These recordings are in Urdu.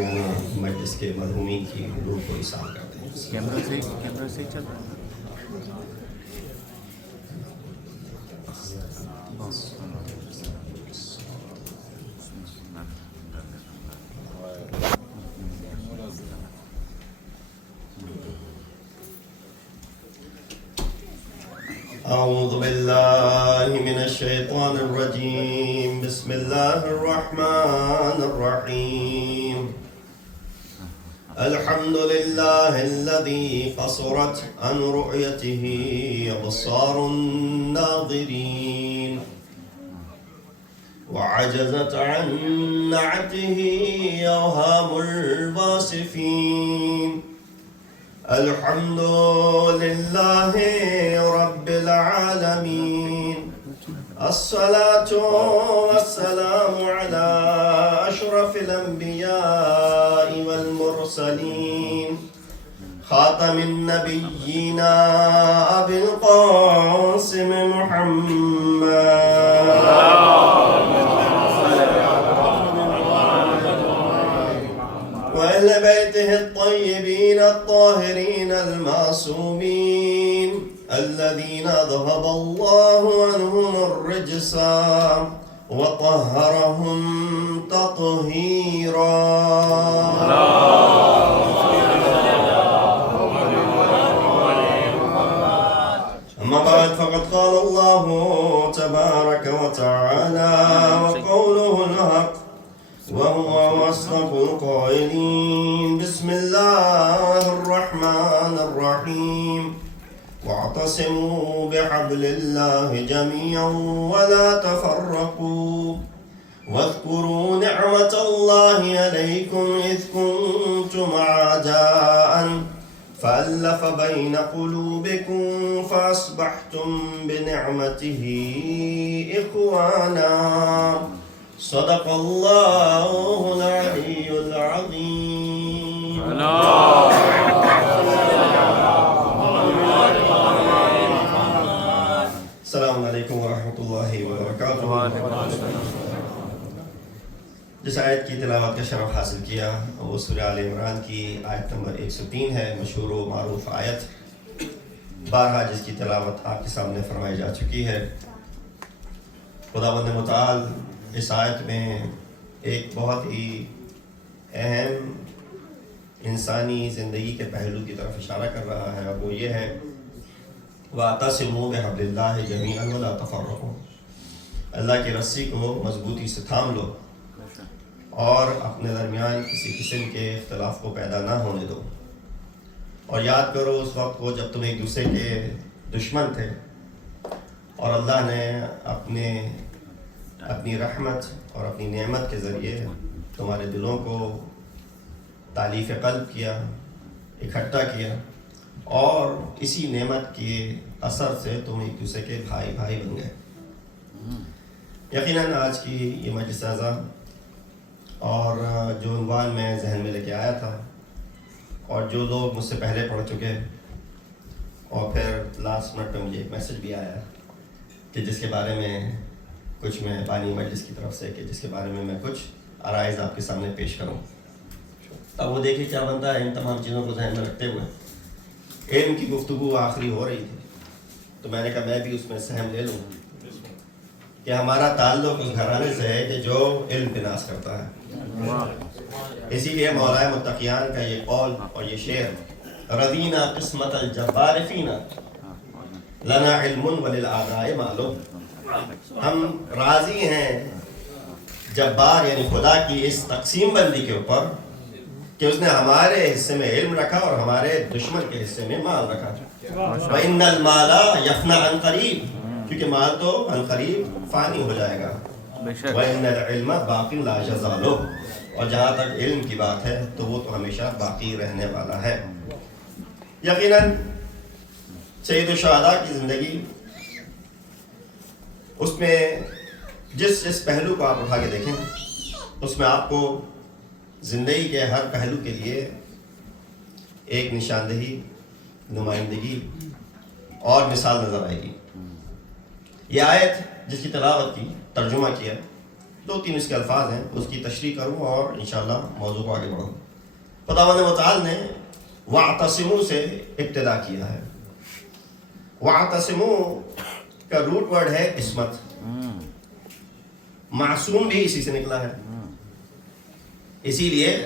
تمام مجلس کے مرحومین کی روح کو ایصال کرتے ہیں. کیمرہ سے چل رہا ہے. أعوذ بالله من الشيطان الرجيم. بسم الله الرحمن الرحيم. الحمد لله الذي قصرت عن رؤيته أبصار الناظرين وعجزت عن نعته أوهام الواصفين. الحمد لله رب العالمين. الصلاة والسلام على أشرف الأنبياء والمرسلين خاتم النبيين أبي القاسم محمد وأهل بيته الطيبين الطاهرين المعصومين الذين ذهب الله عنهم الرجس وطهرهم تطهيرا. أما بعد فقد قال الله تبارك وتعالى وقوله الحق وهو أصدق القائلين. بسم الله الرحمن الرحيم. واعتصموا بحبل الله جميعا ولا تفرقوا واذكروا نعمة الله عليكم إذ كنتم أعداء فألف بين قلوبكم فأصبحتم بنعمته إخوانا. صدق الله العلي العظيم. السلام علیکم ورحمۃ اللہ وبرکاتہ. جس آیت کی تلاوت کا شرف حاصل کیا وہ سورہ آل عمران کی آیت نمبر 103 ہے، مشہور و معروف آیت. بارہا جس کی تلاوت آپ کے سامنے فرمائی جا چکی ہے. خداوند متعال اس آیت میں ایک بہت ہی اہم انسانی زندگی کے پہلو کی طرف اشارہ کر رہا ہے، اور وہ یہ ہے وَاعْتَصِمُوا بِحَبْلِ اللَّهِ جَمِيعًا وَلَا تَفَرَّقُوا. اللہ کی رسی کو مضبوطی سے تھام لو اور اپنے درمیان کسی قسم کے اختلاف کو پیدا نہ ہونے دو. اور یاد کرو اس وقت کو جب تم ایک دوسرے کے دشمن تھے اور اللہ نے اپنی رحمت اور اپنی نعمت کے ذریعے تمہارے دلوں کو تالیف قلب کیا، اکٹھا کیا، اور اسی نعمت کے اثر سے تم ایک دوسرے کے بھائی بن گئے. یقیناً آج کی یہ مجلس اعظم اور جو عنوان میں ذہن میں لے کے آیا تھا اور جو لوگ مجھ سے پہلے پڑھ چکے اور پھر لاسٹ منٹ میں مجھے ایک میسج بھی آیا کہ جس کے بارے میں کچھ میں بانی مجلس کی طرف سے کہ جس کے بارے میں کچھ عرائض آپ کے سامنے پیش کروں. اب وہ دیکھیں کیا بنتا ہے. ان تمام چیزوں کو ذہن میں رکھتے ہوئے علم کی گفتگو آخری ہو رہی تھی تو میں نے کہا میں بھی اس میں سہم لے لوں کہ ہمارا تعلق اس گھرانے سے ہے کہ جو علم پہ ناز کرتا ہے. اسی لیے مولا متقیان کا یہ قول اور یہ شعر رضینا قسمت الجبار فینا لنا علم وللآباء معلوم. ہم راضی ہیں جبار یعنی خدا کی اس تقسیم بندی کے اوپر کہ اس نے ہمارے حصے میں علم رکھا اور ہمارے دشمن کے حصے میں مال رکھا. وَإِنَّ الْمَالَ يَفْنَى عَنْ قَرِيبٍ، کیونکہ مال تو عن قریب فانی ہو جائے گا. وَإِنَّ الْعِلْمَ بَاقٍ لَا يَزَالُ، اور جہاں تک علم کی بات ہے تو وہ تو ہمیشہ باقی رہنے والا ہے. یقیناً سید الشہداء کی زندگی اس میں جس پہلو کو آپ اٹھا کے دیکھیں اس میں آپ کو زندگی کے ہر پہلو کے لیے ایک نشاندہی، نمائندگی اور مثال نظر آئے گی. یہ آیت جس کی تلاوت کی، ترجمہ کیا دو تین اس کے الفاظ ہیں، اس کی تشریح کروں اور انشاءاللہ موضوع کو آگے بڑھوں۔ خداوند متعال نے وَاعْتَصِمُوا سے ابتدا کیا ہے۔ وَاعْتَصِمُوا کا روٹ ورڈ ہے عصمت، معصوم بھی اسی سے نکلا ہے، اسی لیے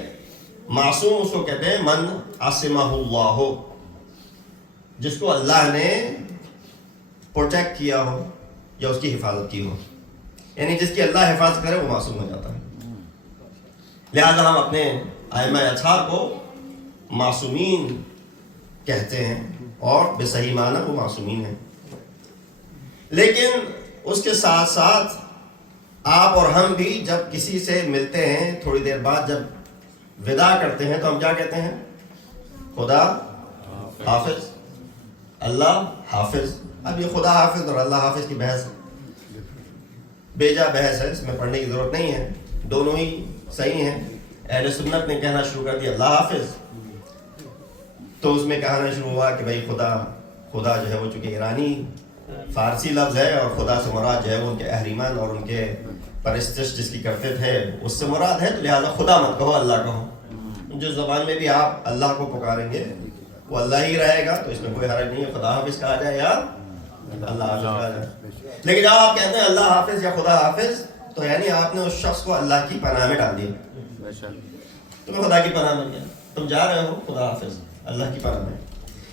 معصوم اس کو کہتے ہیں من عصمہ اللہ، جس کو اللہ نے پروٹیکٹ کیا ہو یا اس کی حفاظت کی ہو، یعنی جس کی اللہ حفاظت کرے وہ معصوم ہو جاتا ہے۔ لہذا ہم اپنے ائمہ اطہار کو معصومین کہتے ہیں اور بے صحیح معنی وہ معصومین ہیں، لیکن اس کے ساتھ ساتھ آپ اور ہم بھی جب کسی سے ملتے ہیں تھوڑی دیر بعد جب وداع کرتے ہیں تو ہم کیا کہتے ہیں؟ خدا حافظ، اللہ حافظ۔ اب یہ خدا حافظ اور اللہ حافظ کی بحث بیجا بحث ہے، اس میں پڑھنے کی ضرورت نہیں ہے، دونوں ہی صحیح ہیں۔ اہل سنت نے کہنا شروع کر دیا اللہ حافظ، تو اس میں کہنا شروع ہوا کہ بھائی خدا جو ہے وہ چونکہ ایرانی فارسی لفظ ہے اور خدا سے مراد جو ہے وہ ان کے اہریمن اور ان کے پرستش جس کی کرتے تھے اس سے مراد ہے، تو لہٰذا خدا مت کہو، اللہ کہو۔ جو زبان میں بھی آپ اللہ کو پکاریں گے وہ اللہ ہی رہے گا، تو اس میں کوئی حرج نہیں ہے، خدا حافظ کہا جائے یا اللہ حافظ کہا جائے۔ لیکن جب آپ کہتے ہیں اللہ حافظ یا خدا حافظ تو یعنی آپ نے اس شخص کو اللہ کی پناہ میں ڈال دیا، تمہیں خدا کی پناہ میں گیا، تم جا رہے ہو خدا حافظ اللہ کی پناہ میں،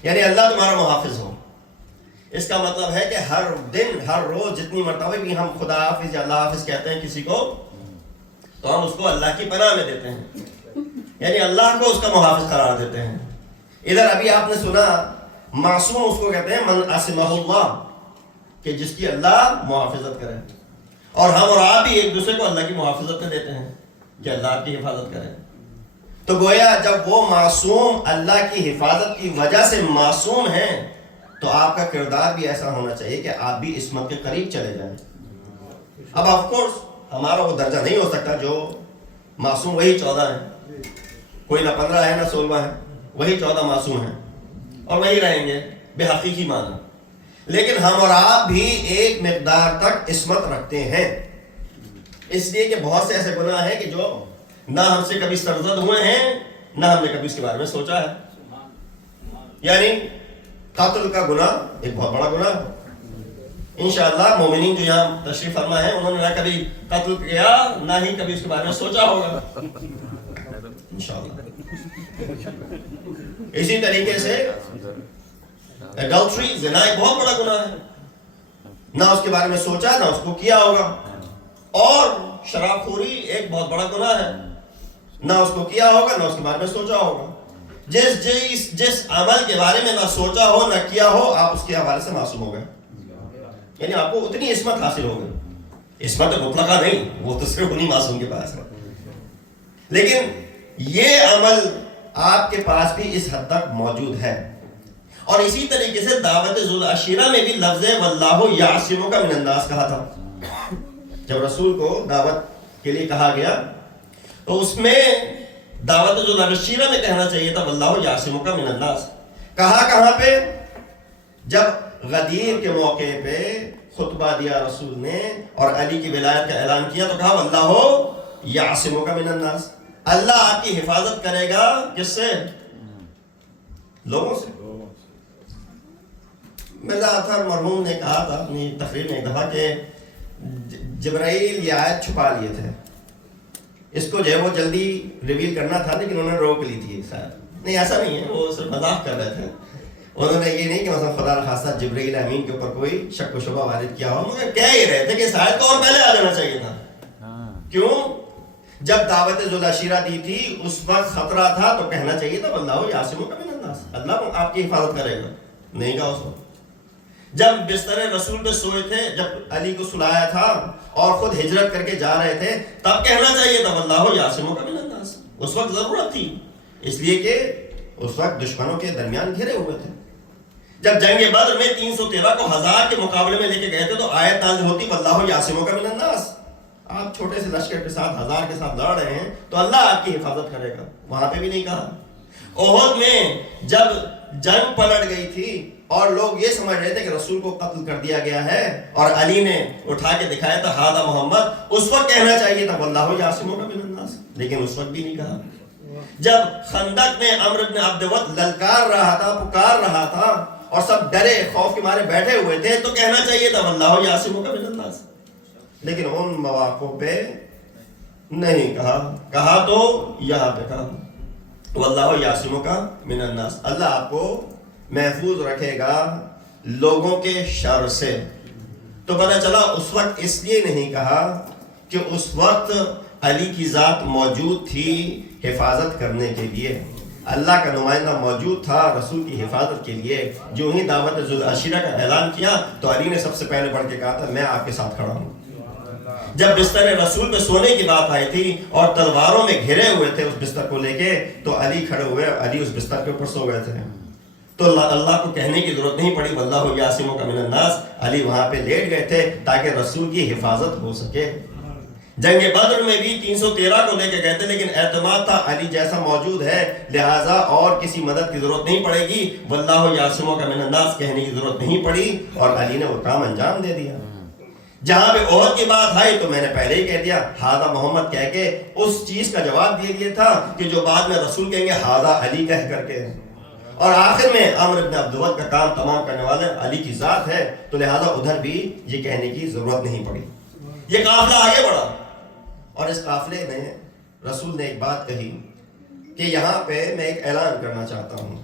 یعنی اللہ تمہارا محافظ ہو۔ اس کا مطلب ہے کہ ہر دن ہر روز جتنی مرتبہ بھی ہم خدا حافظ یا اللہ حافظ کہتے ہیں کسی کو، تو ہم اس کو اللہ کی پناہ میں دیتے ہیں، یعنی اللہ کو اس کا محافظ قرار دیتے ہیں۔ ادھر ابھی آپ نے سنا معصوم اس کو کہتے ہیں من عصمہ اللہ، کہ جس کی اللہ محافظت کرے، اور ہم اور آپ بھی ایک دوسرے کو اللہ کی محافظت میں دیتے ہیں کہ اللہ آپ کی حفاظت کرے۔ تو گویا جب وہ معصوم اللہ کی حفاظت کی وجہ سے معصوم ہیں تو آپ کا کردار بھی ایسا ہونا چاہیے کہ آپ بھی عصمت کے قریب چلے جائیں۔ اب آف کورس ہمارا وہ درجہ نہیں ہو سکتا جو معصوم وہی 14 ہیں، کوئی نہ 15 ہے نہ 16 ہے، وہی 14 معصوم ہیں اور وہی رہیں گے بے حقیقی معنی، لیکن ہم اور آپ بھی ایک مقدار تک عصمت رکھتے ہیں، اس لیے کہ بہت سے ایسے گناہ ہیں کہ جو نہ ہم سے کبھی سرزد ہوئے ہیں نہ ہم نے کبھی اس کے بارے میں سوچا ہے۔ یعنی قتل کا گناہ ایک بہت بڑا گناہ ہے، انشاءاللہ مومنین جو یہاں تشریف فرما ہے انہوں نے نہ کبھی قتل کیا نہ ہی کبھی اس کے بارے میں سوچا ہوگا انشاءاللہ۔ اسی طریقے سے ایڈلٹری زنا ایک بہت بڑا گناہ ہے، نہ اس کے بارے میں سوچا نہ اس کو کیا ہوگا، اور شراب خوری ایک بہت بڑا گناہ ہے، نہ اس کو کیا ہوگا نہ اس کے بارے میں سوچا ہوگا۔ جس عمل کے بارے میں نہ سوچا ہو نہ کیا ہو آپ اس کے حوالے سے معصوم ہو گئے، یعنی آپ کو اتنی عصمت حاصل ہو گئی۔ عصمت مطلقہ نہیں، وہ تو صرف انہی معصوم کے پاس ہے، لیکن یہ عمل آپ کے پاس بھی اس حد تک موجود ہے۔ اور اسی طریقے سے دعوت ذو العشیرہ میں بھی لفظ واللہ یعصمک من الناس کہا تھا، جب رسول کو دعوت کے لیے کہا گیا تو اس میں دعوت ذو العشیرہ میں کہنا چاہیے تھا واللہ یعصمک من الناس۔ کہا کہاں پہ؟ جب غدیر کے موقع پہ خطبہ دیا رسول نے اور علی کی ولایت کا اعلان کیا تو کہا واللہ یعصمک من الناس، اللہ آپ کی حفاظت کرے گا کس سے؟ لوگوں سے۔ مرزا اطہر مرحوم نے کہا تھا اپنی تقریر میں ایک دفعہ کہ جبرائیل یہ آیت چھپا لیے تھے، اس کو جو ہے وہ جلدی ریویل کرنا تھا لیکن انہوں نے روک لی تھی شاید۔ نہیں ایسا نہیں ہے، وہ صرف مذاق کر رہے تھے، انہوں نے یہ نہیں کہ مثلا خدا نخواستہ جبرائیل امین کے اوپر کوئی شک و شبہ وارد کیا ہو، مگر کہہ ہی رہے تھے کہ اس آیت کو اور پہلے آ جانا چاہیے تھا۔ کیوں؟ جب دعوت ذو العشیرہ دی تھی اس وقت خطرہ تھا تو کہنا چاہیے تھا واللہ یعصمک من الناس، اللہ آپ کی حفاظت کرے گا، نہیں کہا اس وقت۔ جب بستر رسول پہ سوئے تھے، جب علی کو سلایا تھا اور خود ہجرت کر کے جا رہے تھے تب کہنا چاہیے تھا واللہ یعصمک من الناس، اس وقت ضرورت تھی، اس لیے کہ اس وقت دشمنوں کے درمیان گھرے ہوئے تھے۔ جب جنگ بدر میں 313 کو 1000 کے مقابلے میں لے کے گئے تھے تو آیت نازل ہوتی واللہ یعصمک من الناس، آپ چھوٹے سے لشکر کے ساتھ 1000 کے ساتھ لڑ رہے ہیں تو اللہ آپ کی حفاظت کرے گا، وہاں پہ بھی نہیں کہا۔ احد میں جب جنگ پلٹ گئی تھی اور لوگ یہ سمجھ رہے تھے کہ رسول کو قتل کر دیا گیا ہے اور علی نے اٹھا کے دکھایا تھا ہاذا محمد، اس وقت کہنا چاہیے تھا واللہ یعصمک من الناس، لیکن اس وقت بھی نہیں کہا۔ جب خندق میں عمرو بن عبد ود للکار رہا تھا، پکار رہا تھا اور سب ڈرے خوف کے مارے بیٹھے ہوئے تھے تو کہنا چاہیے تھا واللہ یعصمک من الناس، لیکن ان مواقع پہ نہیں کہا۔ کہا تو یہاں پہ کہا واللہ یعصمک من الناس، اللہ آپ کو محفوظ رکھے گا لوگوں کے شر سے۔ تو پتہ چلا اس وقت اس لیے نہیں کہا کہ اس وقت علی کی ذات موجود تھی حفاظت کرنے کے لیے، اللہ کا نمائندہ موجود تھا رسول کی حفاظت کے لیے۔ جو ہی دعوت ذو العشیرہ کا اعلان کیا تو علی نے سب سے پہلے بڑھ کے کہا تھا میں آپ کے ساتھ کھڑا ہوں۔ جب بستر رسول پہ سونے کی بات آئی تھی اور تلواروں میں گھرے ہوئے تھے اس بستر کو لے کے تو علی کھڑے ہوئے، علی اس بستر کے اوپر سو گئے تھے، تو اللہ کو کہنے کی ضرورت نہیں پڑی واللہ یعصمک من الناس، علی وہاں پہ لیٹ گئے تھے تاکہ رسول کی حفاظت ہو سکے۔ جنگ بدر میں بھی 313 کو لے کے گئے تھے لیکن اعتماد تھا علی جیسا موجود ہے لہٰذا اور کسی مدد کی ضرورت نہیں پڑے گی، واللہ یعصمک من الناس کہنے کی ضرورت نہیں پڑی اور علی نے وہ کام انجام دے دیا۔ جہاں پہ عہد کی بات آئی تو میں نے پہلے ہی کہہ دیا ہاذا محمد کہہ کے اس چیز کا جواب دے دیا تھا کہ جو بعد میں رسول کہیں گے ہاذا علی کہہ کر کے، اور آخر میں عمرو بن عبد ود کا کام تمام کرنے والے علی کی ذات ہے تو لہٰذا ادھر بھی یہ کہنے کی ضرورت نہیں پڑی۔ یہ قافلہ آگے بڑھا اور اس قافلے میں رسول نے ایک بات کہی کہ یہاں پہ میں ایک اعلان کرنا چاہتا ہوں،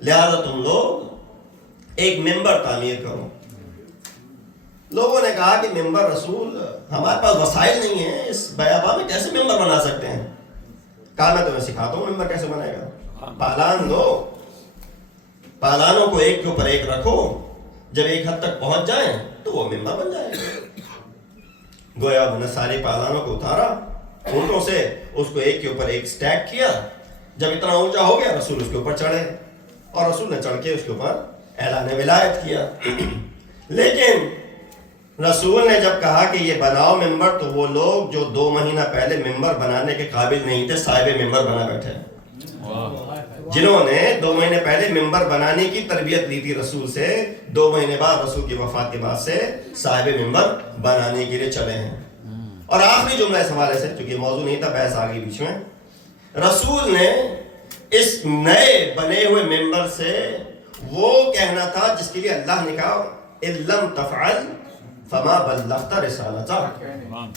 لہذا تم لوگ ایک ممبر تعمیر کرو۔ لوگوں نے کہا کہ ممبر رسول ہمارے پاس وسائل نہیں ہیں، اس بیاباں میں کیسے ممبر بنا سکتے ہیں؟ کہا میں تمہیں سکھاتا ہوں ممبر کیسے بنائے گا، پالان لو، پالانوں کو ایک کے اوپر ایک رکھو، جب ایک حد تک پہنچ جائیں تو وہ ممبر بن جائے گا۔ گویا انہوں نے سارے پالانوں کو اتارا اونٹوں سے، اس کو ایک کے اوپر ایک سٹیک کیا، جب اتنا اونچا ہو گیا رسول اس کے اوپر چڑھے اور رسول نے چڑھ کے اس کے اوپر اعلان ولایت کیا۔ لیکن رسول نے جب کہا کہ یہ بناؤ ممبر تو وہ لوگ جو 2 مہینہ پہلے ممبر بنانے کے قابل نہیں تھے صاحب ممبر بنا بیٹھے، جنہوں نے 2 مہینے پہلے ممبر بنانے کی تربیت لی تھی رسول سے، 2 مہینے بعد رسول کی وفات کے بعد سے صاحب ممبر بنانے کے لیے چلے ہیں۔ اور آخری جملہ اس حوالے سے چونکہ موضوع نہیں تھا بحث آگے بیچ میں، رسول نے اس نئے بنے ہوئے ممبر سے وہ کہنا تھا جس کے لیے اللہ نے کہا اِن لَمْ تَفْعَلْ فَمَا بَلَّغْتَ رِسَالَتَهُ،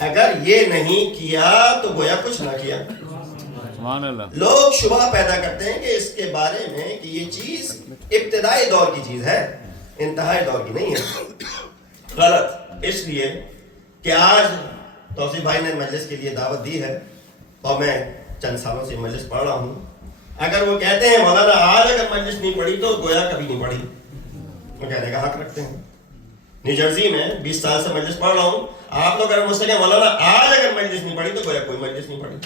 اگر یہ نہیں کیا تو گویا کچھ نہ کیا۔ لوگ شبہ پیدا کرتے ہیں کہ اس کے بارے میں کہ یہ چیز ابتدائی دور کی چیز ہے، انتہائی دور کی نہیں ہے۔ غلط اس لیے کہ آج توصیف بھائی نے مجلس کے لیے دعوت دی ہے اور میں چند سالوں سے مجلس پڑھ رہا ہوں، اگر وہ کہتے ہیں مولانا آج اگر مجلس نہیں پڑھی تو گویا کبھی نہیں پڑھی، وہ کہنے کا حق رکھتے ہیں۔ نیو جرسی میں 20 سال سے مجلس پڑھ رہا ہوں، آپ لوگ اگر مجھ سے کہیں مولانا آج اگر مجلس نہیں پڑھی تو گویا کوئی مجلس نہیں پڑھی۔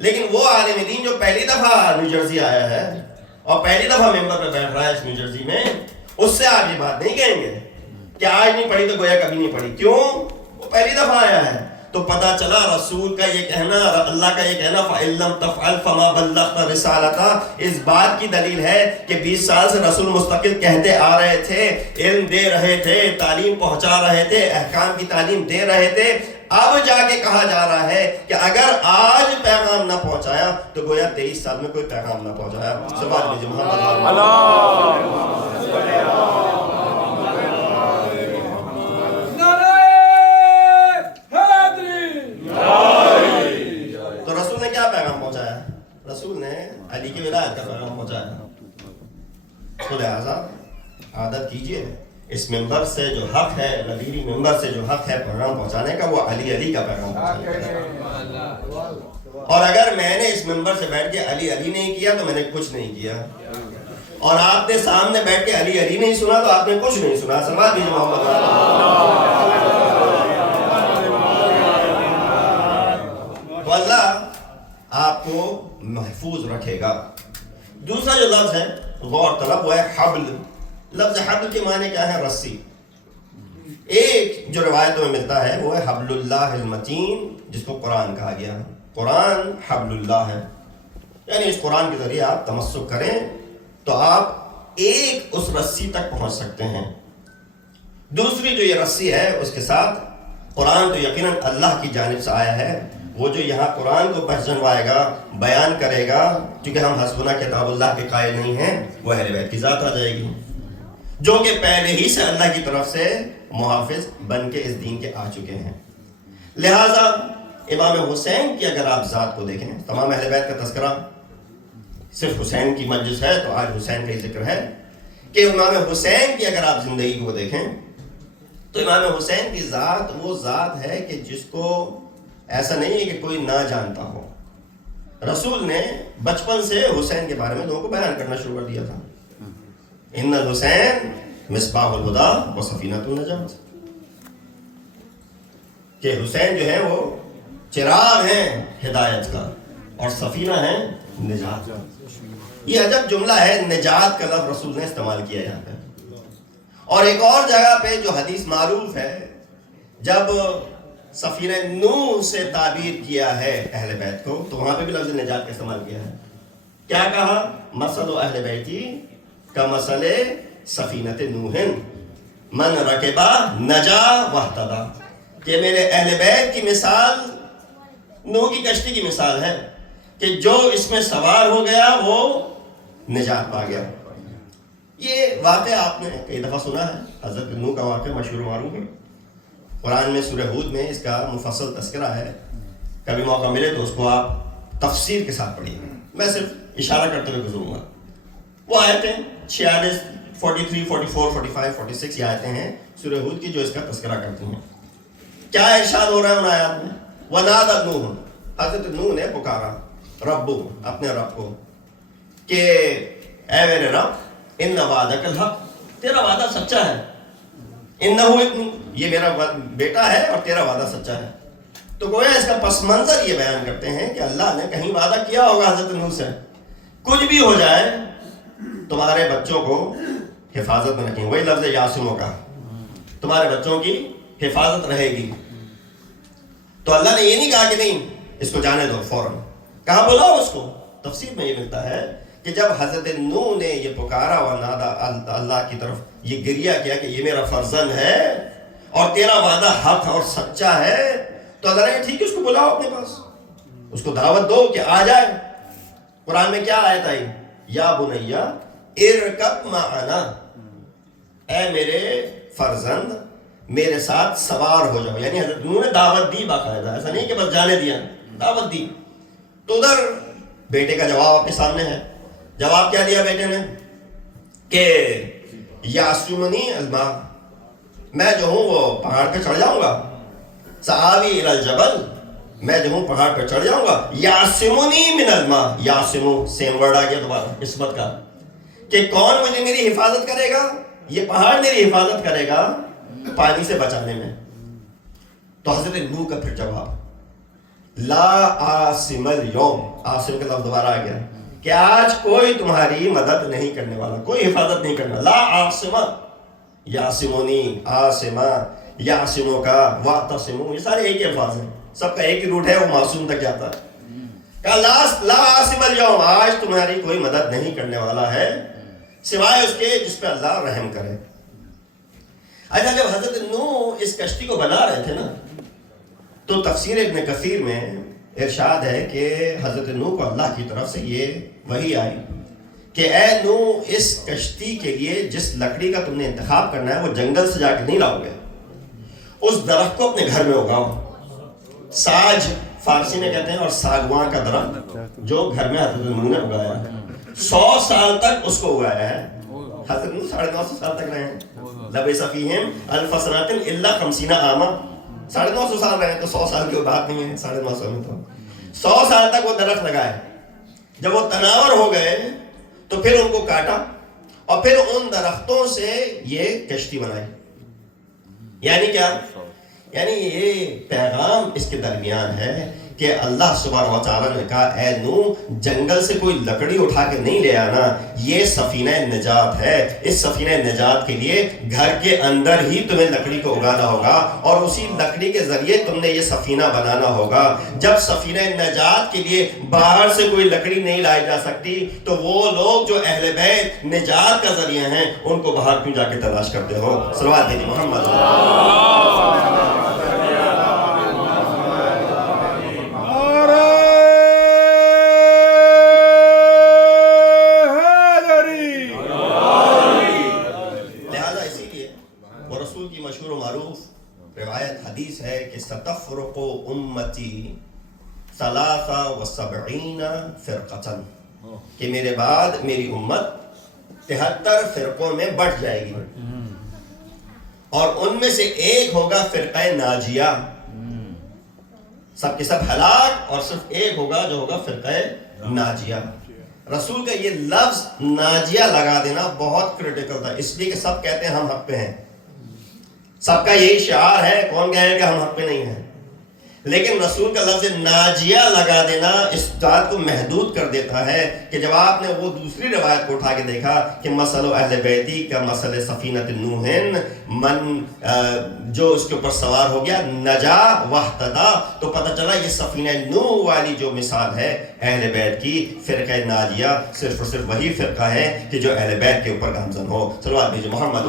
لیکن وہ عالم دین جو پہلی دفعہ نیو جرسی آیا ہے اور پہلی دفعہ ممبر پہ بیٹھ رہا ہے اس نیو جرسی میں، اس سے آپ یہ بات نہیں کہیں گے کہ آج نہیں پڑھی تو گویا کبھی نہیں پڑھی۔ کیوں؟ وہ پہلی دفعہ آیا ہے۔ تو پتہ چلا رسول کا یہ کہنا، اللہ کا یہ کہنا فَإِن لَمْ تَفْعَلْ فَمَا بَلَّغْتَ رِسَالَتَهُ اس بات کی دلیل ہے کہ 20 سال سے رسول مستقل کہتے آ رہے تھے، علم دے رہے تھے، تعلیم پہنچا رہے تھے، احکام کی تعلیم دے رہے تھے، اب جا کے کہا جا رہا ہے کہ اگر آج پیغام نہ پہنچایا تو گویا 23 سال میں کوئی پیغام نہ پہنچایا۔ سبحان اللہ محمد تو رسول نے کیا پیغام پہنچایا؟ رسول نے علی کی ولایت کا پیغام پہنچایا۔ تو لہٰذا عادت کیجئے اس ممبر سے جو حق ہے، نبیری ممبر سے جو حق ہے پیغام پہنچانے کا، وہ علی کا پیغام پہنچانے کا۔ اور اگر میں نے اس ممبر سے بیٹھ کے علی نہیں کیا تو میں نے کچھ نہیں کیا، اور آپ نے سامنے بیٹھ کے علی نہیں سنا تو آپ نے کچھ نہیں سنا۔ سمجھ لیجیے محمد تو اللہ آپ کو محفوظ رکھے گا۔ دوسرا جو لفظ ہے غور طلب وہ ہے حبل۔ لفظ حبل کے معنی کیا ہے؟ رسی۔ ایک جو روایتوں میں ملتا ہے وہ ہے حبل اللہ المتین، جس کو قرآن کہا گیا۔ قرآن حبل اللہ ہے، یعنی اس قرآن کے ذریعے آپ تمسک کریں تو آپ ایک اس رسی تک پہنچ سکتے ہیں. دوسری جو یہ رسی ہے اس کے ساتھ قرآن تو یقیناً اللہ کی جانب سے آیا ہے. وہ جو یہاں قرآن کو پہچنوائے گا, بیان کرے گا, کیونکہ ہم حسبنا کتاب اللہ کے قائل نہیں ہیں, وہ اہل بیت کی ذات آ جائے گی, جو کہ پہلے ہی سے اللہ کی طرف سے محافظ بن کے اس دین کے آ چکے ہیں. لہٰذا امام حسین کی اگر آپ ذات کو دیکھیں, تمام اہل بیت کا تذکرہ صرف حسین کی مجلس ہے تو آج حسین کا ہی ذکر ہے, کہ امام حسین کی اگر آپ زندگی کو دیکھیں تو امام حسین کی ذات وہ ذات ہے کہ جس کو ایسا نہیں ہے کہ کوئی نہ جانتا ہو. رسول نے بچپن سے حسین کے بارے میں لوگوں کو بیان کرنا شروع کر دیا تھا. ان الحسین مصباح الہدی و سفینۃ النجات, کہ حسین جو ہے وہ چراغ ہیں ہدایت کا اور سفینہ ہے نجات. یہ عجب جملہ ہے, نجات کا لفظ رسول نے استعمال کیا یہاں پہ. اور ایک اور جگہ پہ جو حدیث معروف ہے, جب سفینہ نوح سے تعبیر کیا ہے اہل بیت کو, تو وہاں پہ بھی لفظ نجات کا استعمال کیا ہے. کیا کہا؟ مثل اہل بیتی کمثل سفینۃ نوح من رکبا نجا واہتدی, کہ میرے اہل بیت کی مثال نوح کی کشتی کی مثال ہے کہ جو اس میں سوار ہو گیا وہ نجات پا گیا. یہ واقعہ آپ نے کئی دفعہ سنا ہے, حضرت نوح کا واقعہ مشہور و معروف ہے. قرآن میں سورہ ہود میں اس کا مفصل تذکرہ ہے, کبھی موقع ملے تو اس کو آپ تفسیر کے ساتھ پڑھیے. میں صرف اشارہ کرتے ہوئے گزروں گا. وہ آیتیں 46, 43, 44, 45, 46 یہ آیتیں ہیں سورہ ہود کی جو اس کا تذکرہ کرتی ہیں. کیا ارشاد ہو رہا ہے ان آیات میں؟ وَنَادَى نُوحٌ, حضرت نوح نے پکارا ربو, اپنے رب کو, کہ اے میرے رب, ان وعدک الحق, تیرا وعدہ سچا ہے. انہ ابنی, یہ میرا بیٹا ہے اور تیرا وعدہ سچا ہے. تو گویا اس کا پس منظر یہ بیان کرتے ہیں کہ اللہ نے کہیں وعدہ کیا ہوگا حضرت نوح سے, کچھ بھی ہو جائے تمہارے بچوں کو حفاظت میں رکھیں. وہی لفظ یاسموں کا, تمہارے بچوں کی حفاظت رہے گی. تو اللہ نے یہ نہیں کہا کہ نہیں اس کو جانے دو فوراً, کہاں بلاؤ اس کو. تفسیر میں یہ ملتا ہے کہ جب حضرت نوح نے یہ پکارا ونادا اللہ کی طرف, یہ گریہ کیا کہ یہ میرا فرزند ہے اور تیرا وعدہ حق اور سچا ہے, تو اللہ نے ٹھیک ہے اس کو بلاؤ اپنے پاس, اس کو دعوت دو کہ آ جائے. قرآن میں کیا آیت آئی؟ یا بنیا ارکب معنا, اے میرے فرزند میرے ساتھ سوار ہو جاؤ. یعنی حضرت نوح نے دعوت دی باقاعدہ, ایسا نہیں کہ بس جانے دیا, دعوت دی. تو ادھر بیٹے کا جواب اپنے سامنے ہے. جواب کیا دیا بیٹے نے؟ کہ یاسمنی الماء, میں جو ہوں وہ پہاڑ پہ چڑھ جاؤں گا. سآوی الی الجبل, میں جو ہوں پہاڑ پہ چڑھ جاؤں گا. یاسمنی من الماء, یاسمو سیم ورڈ آ گیا دوبارہ عصمت کا, کہ کون مجھے میری حفاظت کرے گا؟ یہ پہاڑ میری حفاظت کرے گا پانی سے بچانے میں. تو حضرت نوح کا پھر جواب لا عاصم اليوم, عاصم کا لفظ دوبارہ آ گیا کہ آج کوئی تمہاری مدد نہیں کرنے والا, کوئی حفاظت نہیں کرنا. لا عاصم, یاسمونی, عاصمہ, یاسموں کا, واعتصموا, یہ سارے ایک ہی الفاظ ہیں, سب کا ایک ہی روٹ ہے, وہ معصوم تک جاتا ہے. کہا لا عاصم اليوم, آج تمہاری کوئی مدد نہیں کرنے والا ہے سوائے اس کے جس پہ اللہ رحم کرے. اچھا, جب حضرت نوح اس کشتی کو بنا رہے تھے نا, تو تفسیر ابن کثیر میں ارشاد ہے کہ حضرت نوح کو اللہ کی طرف سے یہ وحی آئی کہ اے نوح, اس کشتی کے لیے جس لکڑی کا تم نے انتخاب کرنا ہے وہ جنگل سے جا کے نہیں لاؤ گے, اس درخت کو اپنے گھر میں اگاؤ. ساج فارسی میں کہتے ہیں, اور ساگواں کا درخت جو گھر میں حضرت نوح نے اگایا ہے, 100 سال تک اس کو اگایا ہے. حضرت نوح 950 سال تک رہے ہیں. لبث فیہم الف سنۃ الا 50 عاما, 950 سال رہے ہیں, تو 100 سال کی بات نہیں ہے. 950 میں تو 100 سال تک وہ درخت لگائے. جب وہ تناور ہو گئے تو پھر ان کو کاٹا اور پھر ان درختوں سے یہ کشتی بنائی. یعنی کیا؟ یعنی یہ پیغام اس کے درمیان ہے کہ اللہ سبحانہ و تعالیٰ نے کہا اے نوح جنگل سے کوئی لکڑی اٹھا کے نہیں لے آنا, یہ سفینہ نجات ہے. اس سفینہ نجات کے لیے گھر کے اندر ہی تمہیں لکڑی کو اگانا ہوگا اور اسی لکڑی کے ذریعے تم نے یہ سفینہ بنانا ہوگا. جب سفینہ نجات کے لیے باہر سے کوئی لکڑی نہیں لائی جا سکتی تو وہ لوگ جو اہل بیت نجات کا ذریعہ ہیں ان کو باہر کیوں جا کے تلاش کرتے ہو؟ صلوات بھیجیں محمد. لہذا اسی لیے وہ رسول کی مشہور و معروف روایت حدیث ہے کہ ستفرق امتی 73 فرقۃ, کہ میرے بعد میری امت 73 فرقوں میں بٹ جائے گی اور ان میں سے ایک ہوگا فرقہ ناجیہ, سب کے سب ہلاک, اور صرف ایک ہوگا جو ہوگا فرقہ ناجیہ. رسول کا یہ لفظ ناجیہ لگا دینا بہت کریٹیکل تھا, اس لیے کہ سب کہتے ہیں ہم حق پہ ہیں, سب کا یہی شعار ہے, کون کہے کہ ہم حق پہ نہیں ہیں, لیکن رسول کا لفظ ناجیہ لگا دینا اس بات کو محدود کر دیتا ہے کہ جب آپ نے وہ دوسری روایت کو اٹھا کے دیکھا کہ مثل اہل بیتی کا مثل سفینۃ نوح, من جو اس کے اوپر سوار ہو گیا نجا واہتدا, تو پتہ چلا یہ سفینہ نوح والی جو مثال ہے اہل بیت کی, فرقہ ناجیہ صرف اور صرف وہی فرقہ ہے کہ جو اہل بیت کے اوپر گامزن ہو. صلوات بھیجیں محمد.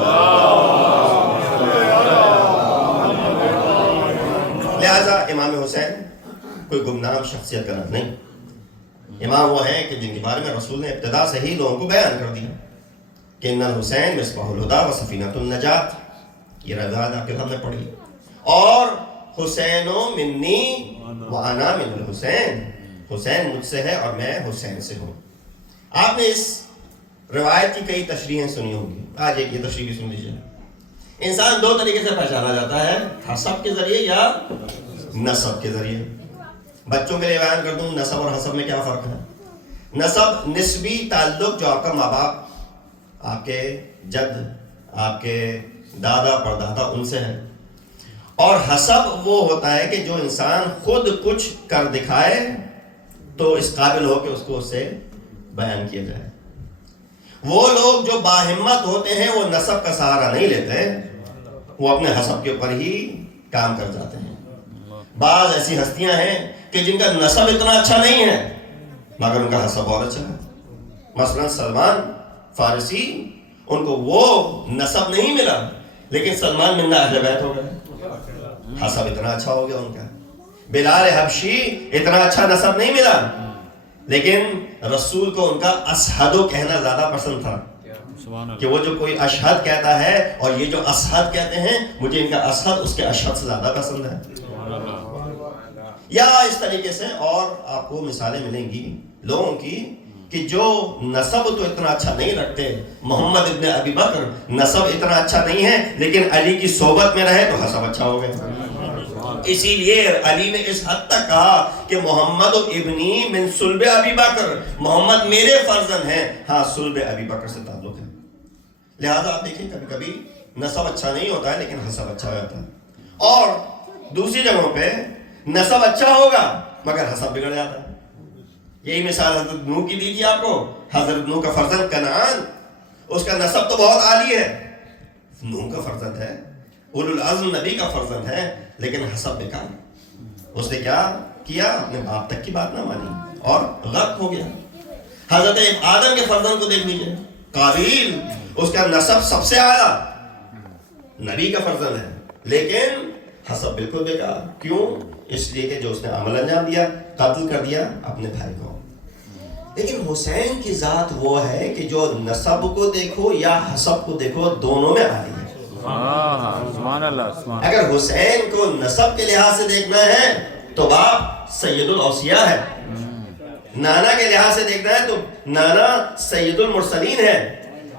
لہذا امام حسین کوئی گمنام شخصیت کا نام نہیں, امام وہ ہیں کہ جن کے بارے میں رسول نے ابتدا سے ہی لوگوں کو بیان کر دیا کہ ان الحسین مصباح الہدی و سفینۃ النجات, یہ روایت آپ کے سامنے پڑھی, اور حسین منی وانا من الحسین, حسین مجھ سے ہے اور میں حسین سے ہوں. آپ نے اس روایت کی کئی تشریحیں سنی ہوں گی, آج ایک یہ تشریح بھی سن لیجیے. انسان دو طریقے سے پہچانا جاتا ہے, حسب کے ذریعے یا نسب کے ذریعے. بچوں کے لیے بیان کر دوں نسب اور حسب میں کیا فرق ہے. نسب نسبی تعلق جو آپ کا ماں باپ, آپ کے جد, آپ کے دادا پردادا ان سے ہے, اور حسب وہ ہوتا ہے کہ جو انسان خود کچھ کر دکھائے تو اس قابل ہو کہ اس کو اس سے بیان کیا جائے. وہ لوگ جو باہمت ہوتے ہیں وہ نسب کا سہارا نہیں لیتے, وہ اپنے حسب کے اوپر ہی کام کر جاتے ہیں. بعض ایسی ہستیاں ہیں کہ جن کا نسب اتنا اچھا نہیں ہے مگر ان کا حسب بہت اچھا ہے. مثلا سلمان فارسی, ان کو وہ نسب نہیں ملا لیکن سلمان منا اہل بیت ہو گئے, حسب اتنا اچھا ہو گیا ان کا. بلال حبشی اتنا اچھا نسب نہیں ملا لیکن رسول کو ان کا اسحدو کہنا زیادہ پسند تھا, کہ وہ جو کوئی اشہد کہتا ہے اور یہ جو اسحد کہتے ہیں, مجھے ان کا اسحد اس کے اشہد سے زیادہ پسند ہے. یا اس طریقے سے اور آپ کو مثالیں ملیں گی لوگوں کی کہ جو نسب تو اتنا اچھا نہیں رکھتے. محمد ابن ابی بکر نسب اتنا اچھا نہیں ہے لیکن علی کی صحبت میں رہے تو حسب اچھا ہو گیا. اسی لیے علی نے اس حد تک کہا کہ محمد ابنی من صلب ابی بکر, محمد میرے فرزند ہیں, ہاں صلب ابی بکر سے تعلق ہے. لہذا آپ دیکھیں کبھی کبھی نسب اچھا نہیں ہوتا ہے لیکن حسب اچھا ہو جاتا ہے, اور دوسری جگہوں پہ نسب اچھا ہوگا مگر حسب بگڑ جاتا ہے. یہی مثال حضرت نوح کی دیجیے آپ کو. حضرت نوح کا فرزند کنعان, اس کا نسب تو بہت عالی ہے, نوح کا فرزند ہے, اولو العزم نبی کا فرزند ہے, لیکن حسب بیکار. اس نے کیا کیا, اپنے باپ تک کی بات نہ مانی اور غرق ہو گیا. حضرت آدم کے فرزند کو دیکھ لیجیے, قابیل, اس کا نسب سب سے اعلیٰ, نبی کا فرزند ہے, لیکن حسب بالکل بیکار. کیوں؟ اس لیے کہ جو اس نے عمل انجام دیا, قتل کر دیا اپنے بھائی کو. لیکن حسین کی ذات وہ ہے کہ جو نسب کو دیکھو یا حسب کو دیکھو دونوں میں عالی ہے. سبحان اللہ. اگر حسین کو نسب کے لحاظ سے دیکھنا ہے تو باپ سید الاوصیاء ہے, نانا کے لحاظ سے دیکھنا ہے تو نانا سید المرسلین ہے,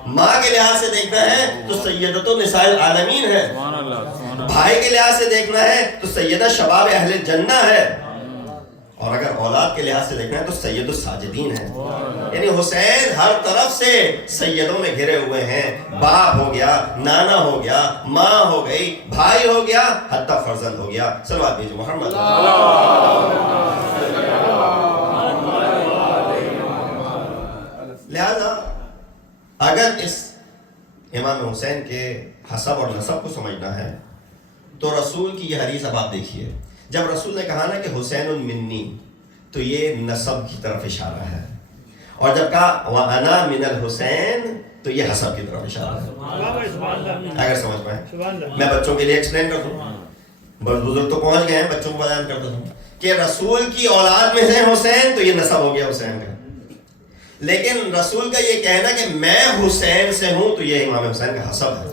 ماں کے لحاظ سے دیکھنا ہے تو سیدۃ النساء العالمین ہے, بھائی کے لحاظ سے دیکھنا ہے تو سیدہ شباب اہل جنہ ہے, اور اگر اولاد کے لحاظ سے دیکھنا ہے تو سید الساجدین ہے. یعنی حسین ہر طرف سے سیدوں میں گھرے ہوئے ہیں. باپ ہو گیا, نانا ہو گیا, ماں ہو گئی, بھائی ہو گیا, حتی فرزند ہو گیا. صلوات بھیجو محمد. اگر اس امام حسین کے حسب اور نسب کو سمجھنا ہے تو رسول کی یہ حدیث اب آپ دیکھیے. جب رسول نے کہا نا کہ حسین منی تو یہ نسب کی طرف اشارہ ہے, اور جب کہا وَأَنَا مِنَ الْحُسَيْن تو یہ حسب کی طرف اشارہ ہے. اگر سمجھ پائیں میں بچوں کے لیے ایکسپلین کر دوں, بزرگ تو پہنچ گئے ہیں, بچوں کو بیان کرتا ہوں کہ رسول کی اولاد میں ہے حسین تو یہ نسب ہو گیا حسین کا, لیکن رسول کا یہ کہنا کہ میں حسین سے ہوں تو یہ امام حسین کا حسب ہے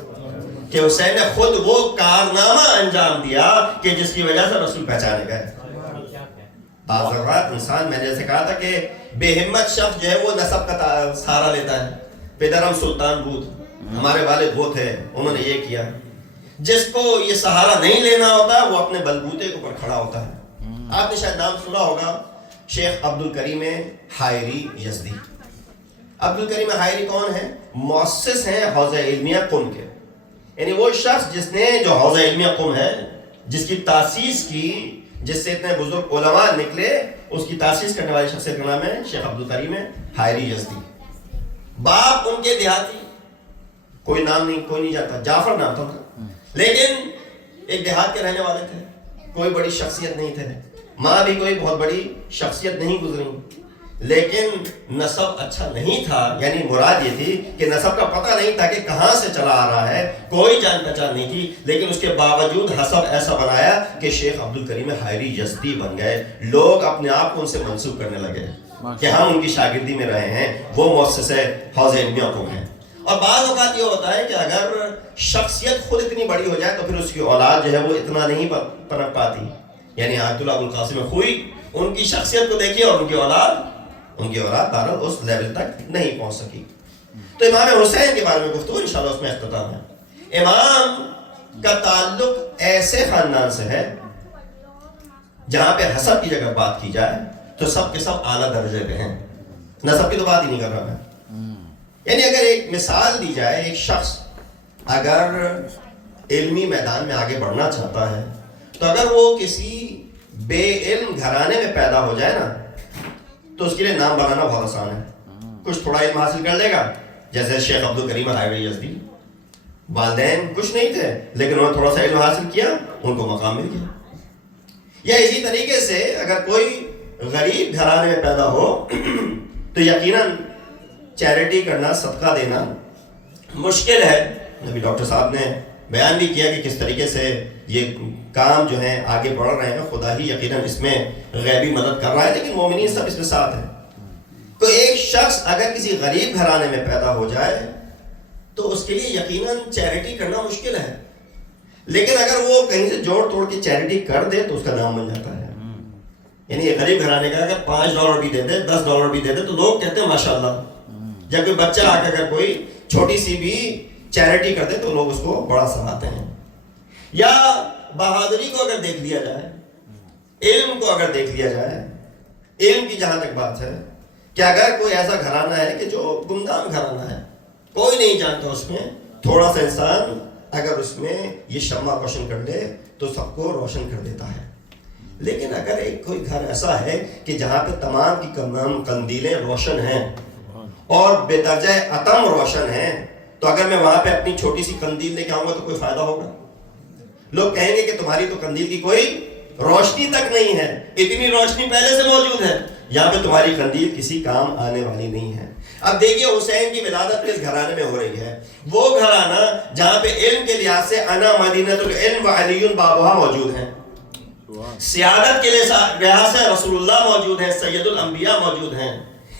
کہ حسین نے خود وہ کارنامہ انجام دیا کہ جس کی وجہ سے رسول پہچانے گئے. بعض اوقات انسان, میں نے جیسے کہا تھا کہ بے ہمت شخص جو ہے وہ نسب کا سہارا لیتا ہے. پدرم سلطان بود, ہمارے والد وہ تھے, انہوں نے یہ کیا. جس کو یہ سہارا نہیں لینا ہوتا وہ اپنے بلبوتے کے اوپر کھڑا ہوتا ہے. آپ نے شاید نام سنا ہوگا شیخ عبدالکریم حائری یزدی. عبدالکریم حائری کون ہے؟ مؤسس ہیں حوزہ علمیہ قم کے, یعنی وہ شخص جس نے جو حوزہ علمیہ قم ہے جس کی تاسیس کی, جس سے اتنے بزرگ علماء نکلے, اس کی تاسیس کرنے والی شخصیت کا نام ہے شیخ عبدالکریم حائری یزدی. باپ ان کے دیہاتی, کوئی نام نہیں, کوئی نہیں جانتا, جعفر نام تھا ان کا, لیکن ایک دیہات کے رہنے والے تھے, کوئی بڑی شخصیت نہیں تھے, ماں بھی کوئی بہت بڑی شخصیت نہیں گزری, لیکن نسب اچھا نہیں تھا. یعنی مراد یہ تھی کہ نسب کا پتہ نہیں تھا کہ کہاں سے چلا آ رہا ہے, کوئی جان پہچان نہیں تھی, لیکن اس کے باوجود حسب ایسا بنایا کہ شیخ عبدالکریم حائری یزدی بن گئے. لوگ اپنے آپ کو ان سے منسوب کرنے لگے کہ ہم ان کی شاگردی میں رہے ہیں, وہ مؤسس حوزہ علمیہ قم ہیں. اور بعض اوقات یہ ہوتا ہے کہ اگر شخصیت خود اتنی بڑی ہو جائے تو پھر اس کی اولاد جو ہے وہ اتنا نہیں پنپ پاتی. یعنی عبداللہ ابوالقاسم خوئی, ان کی شخصیت کو دیکھیے, اور ان کی اولاد بہرحال اس لیول تک نہیں پہنچ سکی. تو امام حسین کے بارے میں گفتگو انشاءاللہ اس میں اختتام ہے. امام کا تعلق ایسے خاندان سے ہے جہاں پہ حسب کی جگہ بات کی جائے تو سب کے سب اعلیٰ درجے پہ ہیں. نسب کی تو بات ہی نہیں کر رہا میں. یعنی اگر ایک مثال دی جائے, ایک شخص اگر علمی میدان میں آگے بڑھنا چاہتا ہے تو اگر وہ کسی بے علم گھرانے میں پیدا ہو جائے نا تو اس کے لیے نام بنانا بہت آسان ہے. کچھ تھوڑا علم حاصل کر لے گا, جیسے شیخ عبدالکریم حائری یزدی, والدین کچھ نہیں تھے لیکن انہوں نے تھوڑا سا علم حاصل کیا, ان کو مقام مل گیا. یا اسی طریقے سے اگر کوئی غریب گھرانے میں پیدا ہو تو یقیناً چیریٹی کرنا, صدقہ دینا مشکل ہے. نبی ڈاکٹر صاحب نے بیان بھی کیا کہ کس طریقے سے یہ کام جو ہیں آگے بڑھ رہے ہیں. خدا ہی یقیناً اس میں غیبی مدد کر رہا ہے, لیکن مومنین سب اس میں ساتھ ہیں. تو ایک شخص اگر کسی غریب گھرانے میں پیدا ہو جائے تو اس کے لیے یقیناً چیریٹی کرنا مشکل ہے, لیکن اگر وہ کہیں سے جوڑ توڑ کے چیریٹی کر دے تو اس کا نام بن جاتا ہے. یعنی ایک غریب گھرانے کا اگر $5 بھی دے دے, $10 بھی دے دے تو لوگ کہتے ہیں ماشاءاللہ. جب کوئی بچہ آ کے اگر کوئی چھوٹی سی بھی چیریٹی کر دے تو لوگ اس کو بڑا سراہتے ہیں. یا بہادری کو اگر دیکھ لیا جائے, علم کو اگر دیکھ لیا جائے, علم کی جہاں تک بات ہے کہ اگر کوئی ایسا گھرانہ ہے کہ جو گمنام گھرانہ ہے, کوئی نہیں جانتا اس میں, تھوڑا سا انسان اگر اس میں یہ شمع روشن کر لے تو سب کو روشن کر دیتا ہے. لیکن اگر ایک کوئی گھر ایسا ہے کہ جہاں پہ تمام کی تمام قندیلیں روشن ہیں اور بے درجہ اتم روشن ہیں, تو اگر میں وہاں پہ اپنی چھوٹی سی قندیل لے کے آؤں گا تو کوئی فائدہ ہوگا؟ لوگ کہیں گے کہ تمہاری تو قندیل کی کوئی روشنی تک نہیں ہے, اتنی روشنی پہلے سے موجود ہے, یہاں پہ تمہاری قندیل کسی کام آنے والی نہیں ہے. اب دیکھیے حسین کی ولادت کس گھرانے میں ہو رہی ہے, وہ گھرانہ جہاں پہ علم کے لحاظ سے انا مدینۃ العلم و علی بابھا موجود ہیں, سیادت کے لحاظ سے رسول اللہ موجود ہیں, سید الانبیاء موجود ہیں,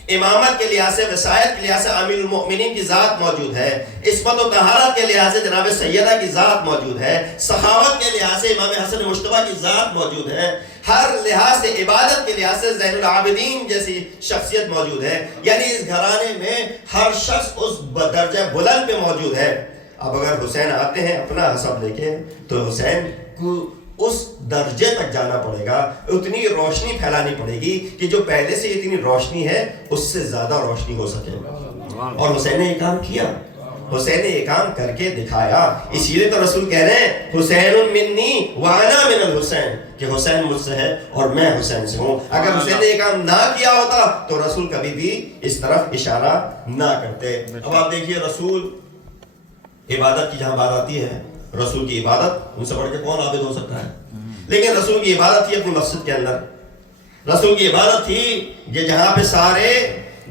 امامت کے لحاظ سے, وصایت کے لحاظ سے امیر المؤمنین کی ذات موجود ہے, عصمت و طہارت کے لحاظ سے جناب سیدہ کی ذات موجود ہے, سخاوت کے لحاظ سے امام حسن مجتبیٰ کی ذات موجود ہے, ہر لحاظ سے عبادت کے لحاظ سے زین العابدین جیسی شخصیت موجود ہے. یعنی اس گھرانے میں ہر شخص اس درجہ بلند پہ موجود ہے. اب اگر حسین آتے ہیں اپنا حسب لے کے تو حسین کو اس درجے تک جانا پڑے گا, اتنی روشنی پھیلانی پڑے گی کہ جو پہلے سے اتنی روشنی ہے اس سے زیادہ روشنی ہو سکے. اور حسین نے یہ کام کیا, حسین نے یہ کام کر کے دکھایا. اسی لیے تو رسول کہہ رہے ہیں حسین منی وانا من الحسین, کہ حسین مجھ سے ہے اور میں حسین سے ہوں. اگر حسین نے یہ کام نہ کیا ہوتا تو رسول کبھی بھی اس طرف اشارہ نہ کرتے. اب آپ دیکھیے رسول عبادت کی جہاں بات آتی ہے، رسول کی عبادت ان سے بڑھ کے کون عابد ہو سکتا ہے؟ لیکن رسول کی عبادت تھی اپنی مسجد کے اندر. رسول کی عبادت تھی کہ جہاں پہ سارے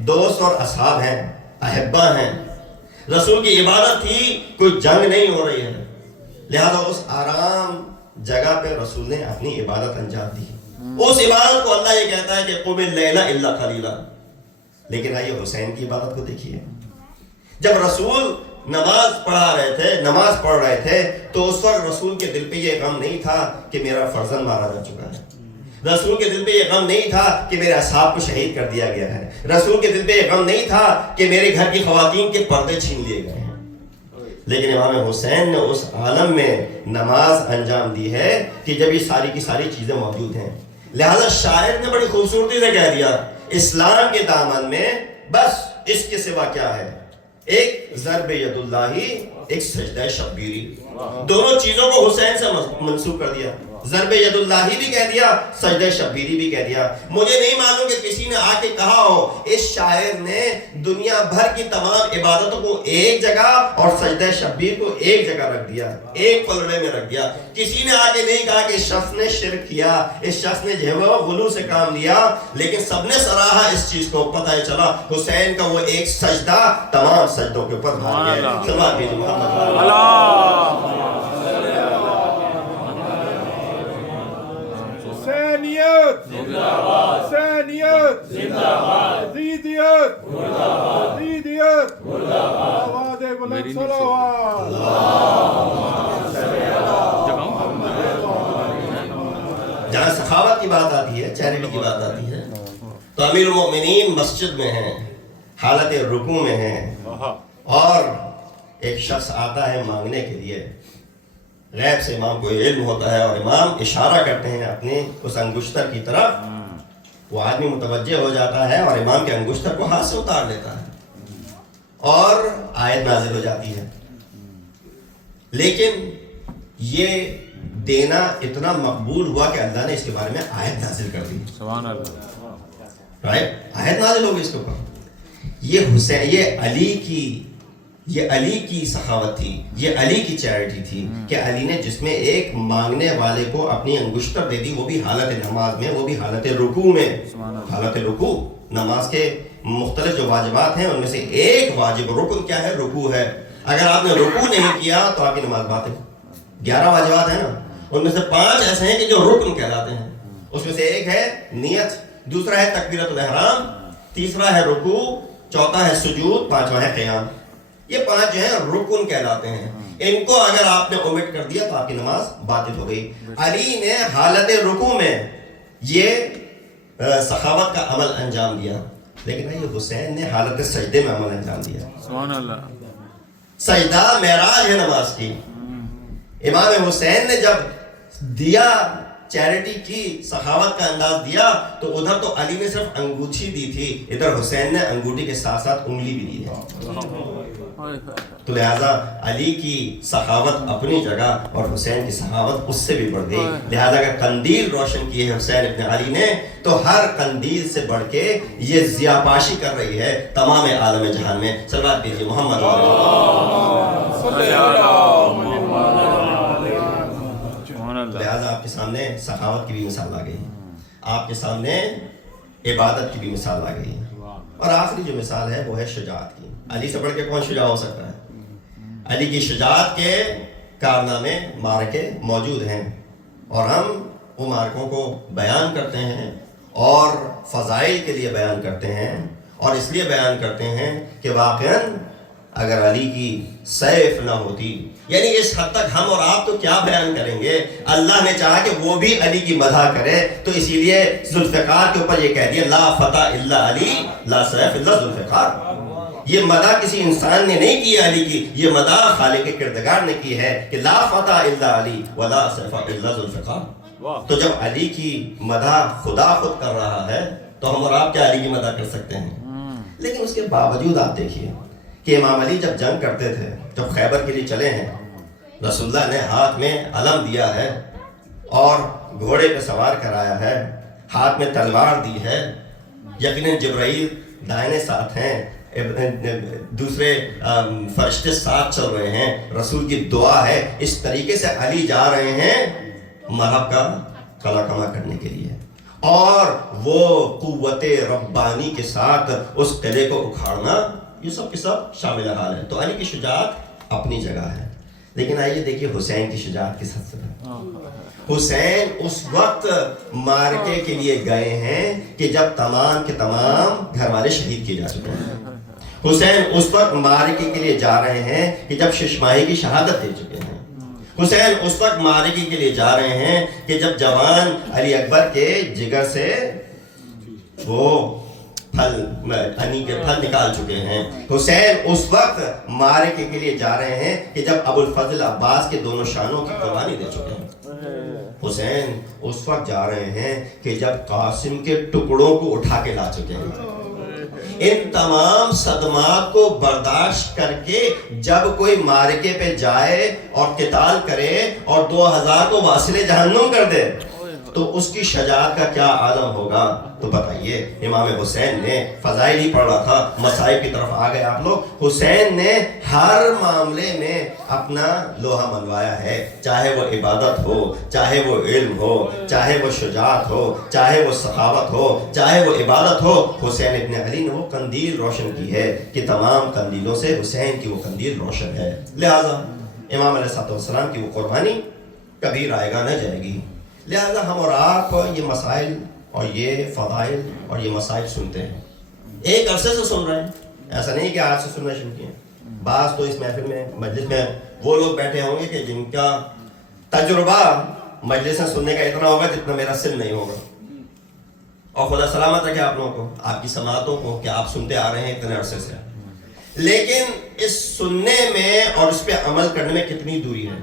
دوست اور اصحاب ہیں، احبا ہیں. رسول کی عبادت تھی کوئی جنگ نہیں ہو رہی ہے، لہذا اس آرام جگہ پہ رسول نے اپنی عبادت انجام دی. اس عبادت کو اللہ یہ کہتا ہے کہ قم اللیل الا قلیلا. لیکن آئیے حسین کی عبادت کو دیکھیے. جب رسول نماز پڑھا رہے تھے، نماز پڑھ رہے تھے، تو اس وقت رسول کے دل پہ یہ غم نہیں تھا کہ میرا فرزند مارا جا چکا ہے. رسول کے دل پہ یہ غم نہیں تھا کہ میرے اصحاب کو شہید کر دیا گیا ہے. رسول کے دل پہ یہ غم نہیں تھا کہ میرے گھر کی خواتین کے پردے چھین لیے گئے ہیں. لیکن امام حسین نے اس عالم میں نماز انجام دی ہے کہ جب یہ ساری کی ساری چیزیں موجود ہیں. لہذا شاعر نے بڑی خوبصورتی سے کہہ دیا اسلام کے دامن میں بس اس کے سوا کیا ہے؟ ایک ضرب ید اللہ، ایک سجدہ شبیری. دونوں چیزوں کو حسین سے منسوب کر دیا. ضرب ید اللہ بھی کہہ دیا، سجدہ شبیری بھی کہہ دیا. مجھے نہیں معلوم کہ کسی نے آ کے کہا ہو اس شاعر نے دنیا بھر کی تمام عبادتوں کو ایک جگہ اور سجدہ شبیر کو ایک جگہ رکھ دیا، ایک پلڑے میں رکھ دیا. کسی نے آ کے نہیں کہا کہ اس شخص نے شرک کیا، اس شخص نے جو ہے وہ غلو سے کام لیا. لیکن سب نے سراہا اس چیز کو. پتہ ہے چلا حسین کا وہ ایک سجدہ تمام سجدوں کے اوپر بھاگ گیا. صلوات بھی محمد حسینیت حسینیت یزیدیت یزیدیت آواز بلند صلوات. جہاں سخاوت کی بات آتی ہے، چیریٹی کی بات آتی ہے، تو امیر المؤمنین مسجد میں ہیں، حالت رکوع میں ہیں، اور ایک شخص آتا ہے مانگنے کے لیے. غیب سے امام کو علم ہوتا ہے اور امام اشارہ کرتے ہیں اپنے اس انگشتر کی طرف. وہ آدمی متوجہ ہو جاتا ہے اور امام کے انگشتر کو ہاتھ سے اتار لیتا ہے اور آیت نازل ہو جاتی ہے. لیکن یہ دینا اتنا مقبول ہوا کہ اللہ نے اس کے بارے میں آیت نازل کر دی. سبحان اللہ. رائٹ، آیت نازل ہو گئی اس کے اوپر. یہ حسین، یہ علی کی سخاوت تھی، یہ علی کی چیریٹی تھی کہ علی نے جس میں ایک مانگنے والے کو اپنی انگشتر دے دی، وہ بھی حالت نماز میں، وہ بھی حالت رکوع میں. حالت رکوع، نماز کے مختلف جو واجبات ہیں ان میں سے ایک واجب رکن کیا ہے؟ رکوع ہے. اگر آپ نے رکوع نہیں کیا تو آپ کی نماز باطل. 11 واجبات ہیں نا، ان میں سے 5 ایسے ہیں کہ جو رکن کہلاتے ہیں. اس میں سے ایک ہے نیت، دوسرا ہے تکبیرۃ الاحرام، تیسرا ہے رکوع، چوتھا ہے سجود، پانچواں ہے قیام. یہ 5 جو ہیں رکن کہلاتے ہیں. ان کو اگر آپ نے اومٹ کر دیا تو آپ کی نماز باطل ہو گئی. علی نے حالت رکوع میں یہ سخاوت کا عمل انجام دیا. لیکن یہ حسین نے حالت سجدے میں عمل انجام دیا. سبحان اللہ. سجدہ معراج ہے نماز کی. امام حسین نے جب دیا، چیریٹی کی، سخاوت کا انداز دیا، تو ادھر تو علی نے صرف انگوٹھی دی تھی، ادھر حسین نے انگوٹھی کے ساتھ ساتھ انگلی بھی دی ہے. تو لہذا علی کی سخاوت اپنی جگہ اور حسین کی سخاوت اس سے بھی بڑھ گئی. لہذا اگر قندیل روشن کی ہے حسین ابن علی نے، تو ہر قندیل سے بڑھ کے یہ ضیاءپاشی کر رہی ہے تمام عالم جہان میں. صلوات کیجیے محمد. لہذا آپ کے سامنے سخاوت کی بھی مثال آ گئی، آپ کے سامنے عبادت کی بھی مثال آ گئی، اور آخری جو مثال ہے وہ ہے شجاعت کی. علی سے بڑھ کے کون شجاع ہو سکتا ہے؟ علی کی شجاعت کے کارنامے، مارکے موجود ہیں، اور ہم وہ مارکوں کو بیان کرتے ہیں اور فضائل کے لیے بیان کرتے ہیں، اور اس لیے بیان کرتے ہیں کہ واقعاً اگر علی کی سیف نہ ہوتی، یعنی اس حد تک ہم اور آپ تو کیا بیان کریں گے، اللہ نے چاہا کہ وہ بھی علی کی مدح کرے، تو اسی لیے ذوالفقار کے اوپر یہ کہہ دیا لا فتح الا علی لا سیف الا ذوالفقار. یہ مدح کسی انسان نے نہیں کی علی کی، یہ مدح خالق کردگار نے کی ہے کہ لا فتح الا علی ولا سیف الا ذوالفقار. تو جب علی کی مدح خدا خود کر رہا ہے تو ہم اور آپ کیا علی کی مدح کر سکتے ہیں؟ لیکن اس کے باوجود آپ دیکھیے کہ امام علی جب جنگ کرتے تھے، جب خیبر کے لیے چلے ہیں، رسول اللہ نے ہاتھ میں علم دیا ہے اور گھوڑے پہ سوار کرایا ہے، ہاتھ میں تلوار دی ہے، یقیناً جبرائیل دائنے ساتھ ہیں، دوسرے فرشتے ساتھ چل رہے ہیں، رسول کی دعا ہے. اس طریقے سے علی جا رہے ہیں مرحب کا کلا کما کرنے کے لیے، اور وہ قوت ربانی کے ساتھ اس قلعے کو اکھاڑنا، یہ سب کے سب شامل حال ہے. تو علی کی شجاعت اپنی جگہ ہے، لیکن آئیے دیکھیے حسین کی شجاعت کس حد سے ہے. حسین اس وقت مارکے کے لیے گئے ہیں کہ جب تمام کے تمام گھر والے شہید کیے جا چکے ہیں. حسین اس وقت مارکے کے لیے جا رہے ہیں کہ جب ششماہی کی شہادت دے چکے ہیں. حسین اس وقت مارکے کے لیے جا رہے ہیں کہ جب جوان علی اکبر کے جگر سے وہ پھل نکال چکے ہیں. حسین اس وقت مارکے کے لیے جا رہے ہیں کہ جب ابو الفضل عباس کے دونوں شانوں کی قربانی دے چکے ہیں. حسین اس وقت جا رہے ہیں کہ جب قاسم کے ٹکڑوں کو اٹھا کے لا چکے ہیں. ان تمام صدمات کو برداشت کر کے جب کوئی مارکے پہ جائے اور قتال کرے اور 2000 کو واصل جہنم کر دے تو اس کی شجاعت کا کیا عالم ہوگا. تو بتائیے، امام حسین نے فضائل ہی پڑھ رہا تھا، مصائب کی طرف آ گئے آپ لوگ. حسین نے ہر معاملے میں اپنا لوہا منوایا ہے، چاہے وہ عبادت ہو، چاہے وہ علم ہو، چاہے وہ شجاعت ہو، چاہے وہ سخاوت ہو، چاہے وہ عبادت ہو. حسین ابن علی نے وہ قندیل روشن کی ہے کہ تمام قندیلوں سے حسین کی وہ قندیل روشن ہے. لہذا امام علیہ السلام کی وہ قربانی کبھی رائگاں نہ جائے گی. لہذا ہم اور آپ یہ مسائل اور یہ فضائل اور یہ مسائل سنتے ہیں، ایک عرصے سے سن رہے ہیں، ایسا نہیں کہ آج سے سننا شروع کیے. بعض تو اس محفل میں مجلس میں وہ لوگ بیٹھے ہوں گے کہ جن کا تجربہ مجلس میں سننے کا اتنا ہوگا جتنا میرا سن نہیں ہوگا. اور خدا سلامت رکھے آپ لوگوں کو، آپ کی سماعتوں کو، کہ آپ سنتے آ رہے ہیں اتنے عرصے سے. لیکن اس سننے میں اور اس پہ عمل کرنے میں کتنی دوری ہے.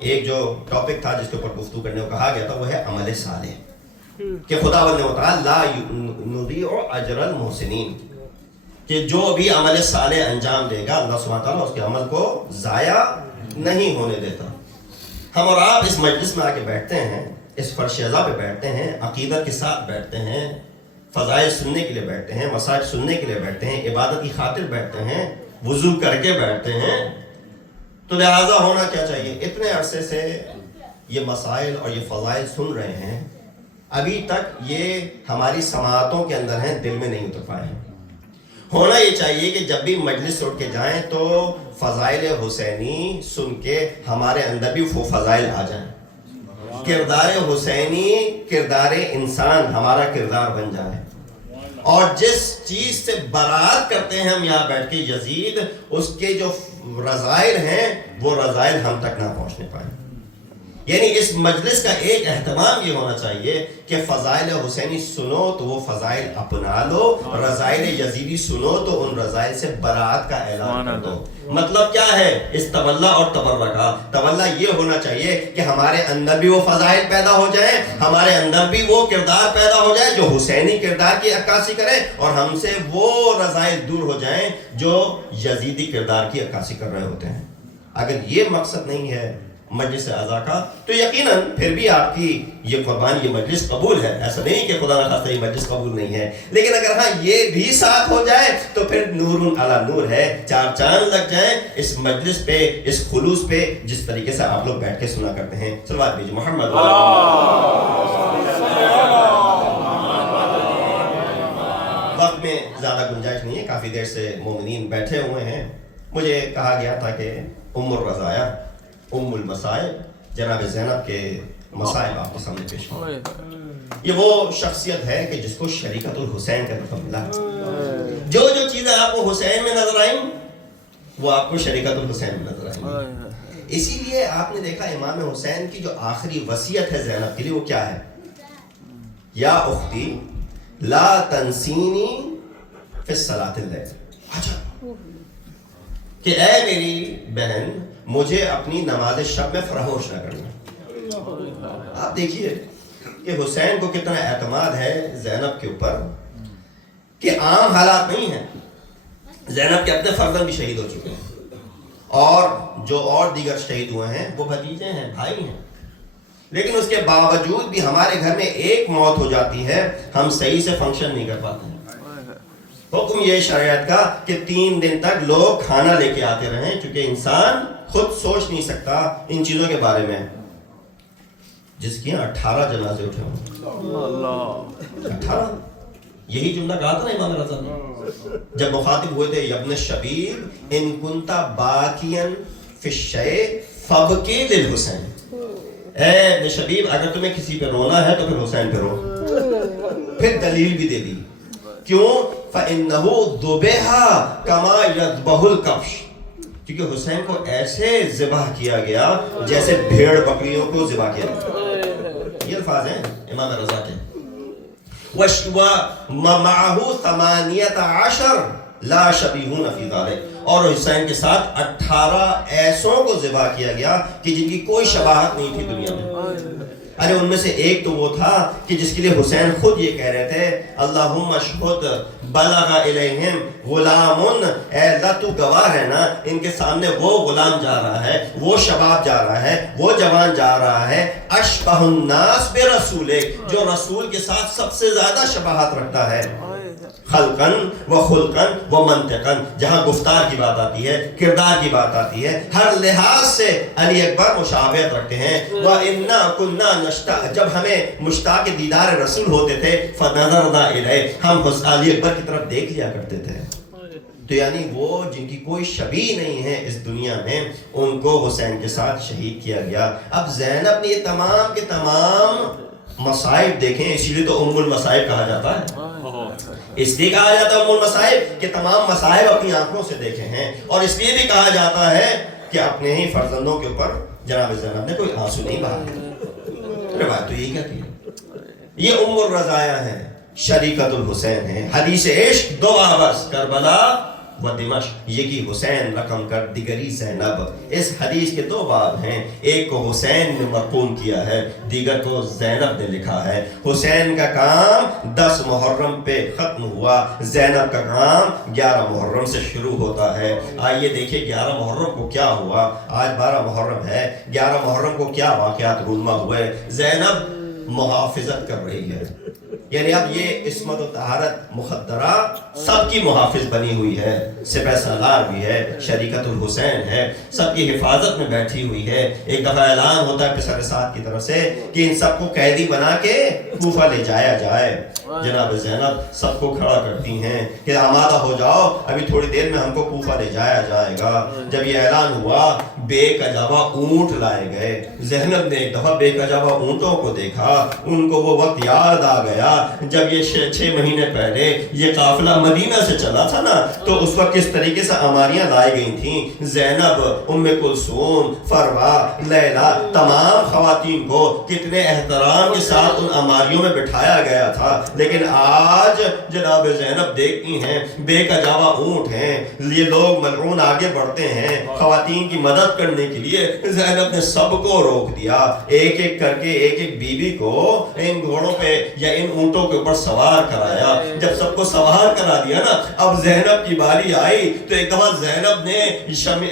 ایک جو ٹاپک تھا جس کے اوپر گفتگو کرنے کو کہا گیا تھا وہ ہے عمل صالح، کہ خداوند نے کہا لا نضیع اجر المحسنین، کہ جو بھی عمل صالح انجام دے گا اللہ سبحانہ تعالیٰ اس کے عمل کو ضائع نہیں ہونے دیتا. ہم اور آپ اس مجلس میں آ کے بیٹھتے ہیں، اس فرش اعضا پہ بیٹھتے ہیں، عقیدت کے ساتھ بیٹھتے ہیں، فضائل سننے کے لیے بیٹھتے ہیں، مسائل سننے کے لیے بیٹھتے ہیں، عبادت کی خاطر بیٹھتے ہیں، وضو کر کے بیٹھتے ہیں. تو لہٰذا ہونا کیا چاہیے، اتنے عرصے سے یہ مسائل اور یہ فضائل سن رہے ہیں، ابھی تک یہ ہماری سماعتوں کے اندر ہیں، دل میں نہیں اتر پائے ہیں. ہونا یہ چاہیے کہ جب بھی مجلس چھوڑ کے جائیں تو فضائل حسینی سن کے ہمارے اندر بھی وہ فضائل آ جائیں، کردار حسینی، کردار انسان ہمارا کردار بن جائے. اور جس چیز سے برات کرتے ہیں ہم یہاں بیٹھ کے یزید، اس کے جو رذائل ہیں وہ رذائل ہم تک نہ پہنچنے پائیں. یعنی اس مجلس کا ایک اہتمام یہ ہونا چاہیے کہ فضائل حسینی سنو تو وہ فضائل اپنا لو، رذائل یزیدی سنو تو ان رذائل سے برات کا اعلان کر دو. مطلب کیا ہے اس تولا اور تبرہ کا؟ تولا یہ ہونا چاہیے کہ ہمارے اندر بھی وہ فضائل پیدا ہو جائیں، ہمارے اندر بھی وہ کردار پیدا ہو جائے جو حسینی کردار کی عکاسی کرے، اور ہم سے وہ رذائل دور ہو جائیں جو یزیدی کردار کی عکاسی کر رہے ہوتے ہیں. اگر یہ مقصد نہیں ہے مجلس اعضا کا تو یقیناً پھر بھی آپ کی یہ قربانی، یہ مجلس قبول ہے. ایسا نہیں کہ خدا نہ خواستہ یہ مجلس قبول نہیں ہے، لیکن اگر ہاں یہ بھی ساتھ ہو جائے تو پھر نور علی نور ہے. 4 چاند لگ جائیں اس مجلس پہ، اس خلوص پہ، جس طریقے سے آپ لوگ بیٹھ کے سنا کرتے ہیں. صلوات بھیجیے محمد. وقت میں زیادہ گنجائش نہیں ہے، کافی دیر سے مومنین بیٹھے ہوئے ہیں. مجھے کہا گیا تھا کہ ام الرزایا، ام المصائب، جناب زینب کے مصائب آپ کے سامنے پیش کریں. یہ وہ شخصیت ہے کہ جس کو شریکت الحسین کا لقب ملا. جو جو چیزیں آپ کو حسین میں نظر آئیں وہ آپ کو شریکت الحسین میں نظر آئیں. اسی لیے آپ نے دیکھا امام حسین کی جو آخری وصیت ہے زینب کے لیے وہ کیا ہے؟ یا اختی لا تنسینی فی الصلاۃ اللیل. اچھا، کہ اے میری بہن مجھے اپنی نماز شب میں فراموش نہ کرنا. آپ دیکھیے کہ حسین کو کتنا اعتماد ہے زینب کے اوپر، کہ عام حالات نہیں ہیں. زینب کے اپنے فرزند بھی شہید ہو چکے ہیں، اور جو اور دیگر شہید ہوئے ہیں وہ بھتیجے ہیں، بھائی ہیں. لیکن اس کے باوجود بھی ہمارے گھر میں ایک موت ہو جاتی ہے، ہم صحیح سے فنکشن نہیں کر پاتے ہیں۔ حکم یہ شریعت کا کہ 3 دن تک لوگ کھانا لے کے آتے رہیں، چونکہ انسان خود سوچ نہیں سکتا ان چیزوں کے بارے میں۔ جس کی 18 جنازے اٹھے ہوں، اللہ 18، یہی جملہ کہا تھا نا امام رضا نے جب مخاطب ہوئے تھے، ابن شبیب ان کنتا باکین فی الشیء فبکی للحسین، اے ابن شبیب اگر تمہیں کسی پہ رونا ہے تو پھر حسین پہ رو۔ پھر دلیل بھی دے دی، کیوں؟ فَإِنَّهُ ذُبِحَ كَمَا يَذْبَحُ الْكَبْشُ، کیونکہ حسین کو ایسے ذبح کیا گیا جیسے بھیڑ بکریوں کو ذبح کیا گیا۔ یہ الفاظ ہیں امام رضا کے۔ وَمَعَهُ 18 لا شبیہون فی ذالک، اور حسین کے ساتھ 18 ایسوں کو ذبح کیا گیا کہ جن کی کوئی شباہت نہیں تھی دنیا میں۔ ارے ان میں سے ایک تو وہ تھا کہ جس کے لیے حسین خود یہ کہہ رہے تھے، اللہم اشہد بلغ الیہم غلام، اے اللہ تو گواہ ہے نا، ان کے سامنے وہ غلام جا رہا ہے، وہ شباب جا رہا ہے، وہ جوان جا رہا ہے، اشبہ الناس برسولک، جو رسول کے ساتھ سب سے زیادہ شباہت رکھتا ہے، خلقن و خلقن و منطقن، جہاں گفتار کی بات آتی ہے، کردار کی بات آتی ہے، ہر لحاظ سے علی اکبر مشابہت رکھتے ہیں۔ وَإِنَّا كُنَّا نَشْتَاقُ، جب ہمیں مشتاق دیدار رسول ہوتے تھے، فَنَظَرْنَا إِلَيْهِ، ہم علی اکبر کی طرف دیکھ لیا کرتے تھے۔ تو یعنی وہ جن کی کوئی شبیہ نہیں ہے اس دنیا میں، ان کو حسین کے ساتھ شہید کیا گیا۔ اب زینب نے یہ تمام کے تمام مصائب دیکھیں، اسی لیے تو ام المصائب کہا جاتا ہے، اس لیے کہا جاتا ہے ام المصائب کہ تمام مصائب اپنی آنکھوں سے دیکھے ہیں، اور اس لیے بھی کہا جاتا ہے کہ اپنے ہی فرزندوں کے اوپر جناب زینب نے کوئی آنسو نہیں بہائے۔ روایت تو یہی کہتی ہے۔ یہ ام الرضایا ہیں، شریکت الحسین ہیں، حدیث عشق 2 بس، کربلا و دمشق، یکی حسین رقم کر دیگری زینب۔ اس حدیث کے 2 باب ہیں، ایک کو حسین نے مرقوم کیا ہے، دیگر کو زینب نے لکھا ہے۔ حسین کا کام 10 محرم پہ ختم ہوا، زینب کا کام 11 محرم سے شروع ہوتا ہے۔ آئیے دیکھیں 11 محرم کو کیا ہوا، آج 12 محرم ہے، 11 محرم کو کیا واقعات رونما ہوئے۔ زینب محافظت کر رہی ہے، یعنی اب یہ عصمت و طہارت مخدرہ سب کی محافظ بنی ہوئی ہے، سپہ سالار بھی ہے، شریکت الحسین ہے، سب کی حفاظت میں بیٹھی ہوئی ہے۔ ایک دفعہ اعلان ہوتا ہے پسر سعد کی طرف سے کہ ان سب کو قیدی بنا کے کوفہ لے جایا جائے۔ جناب زینب سب کو کھڑا کرتی ہیں کہ آمادہ ہو جاؤ، ابھی تھوڑی دیر میں ہم کو کوفہ لے جایا جائے گا۔ جب یہ اعلان ہوا، بے کجاوا اونٹ لائے گئے۔ زینب نے ایک دفعہ بے کجاوا اونٹوں کو دیکھا، ان کو وہ وقت یاد آ گیا جب یہ 6 مہینے پہلے یہ قافلہ مدینہ سے چلا تھا نا، تو اس وقت کس طریقے سے اماریاں لائی گئی تھیں۔ زینب، ام کلثوم، فروا، لیلا، تمام خواتین کو کتنے احترام کے ساتھ ان اماریوں میں بٹھایا گیا تھا، لیکن آج جناب زینب دیکھتی ہیں بے کجاوا اونٹ ہیں، یہ لوگ ملعون آگے بڑھتے ہیں خواتین کی مدد کرنے کے لیے۔ زینب نے سب کو روک دیا، ایک ایک کر کے ایک ایک بیوی کو ان گھوڑوں پہ یا ان اونٹوں کے اوپر سوار کرایا۔ جب سب کو سوار کرا دیا نا، اب زینب کی باری آئی تو ایک دفعہ زینب نے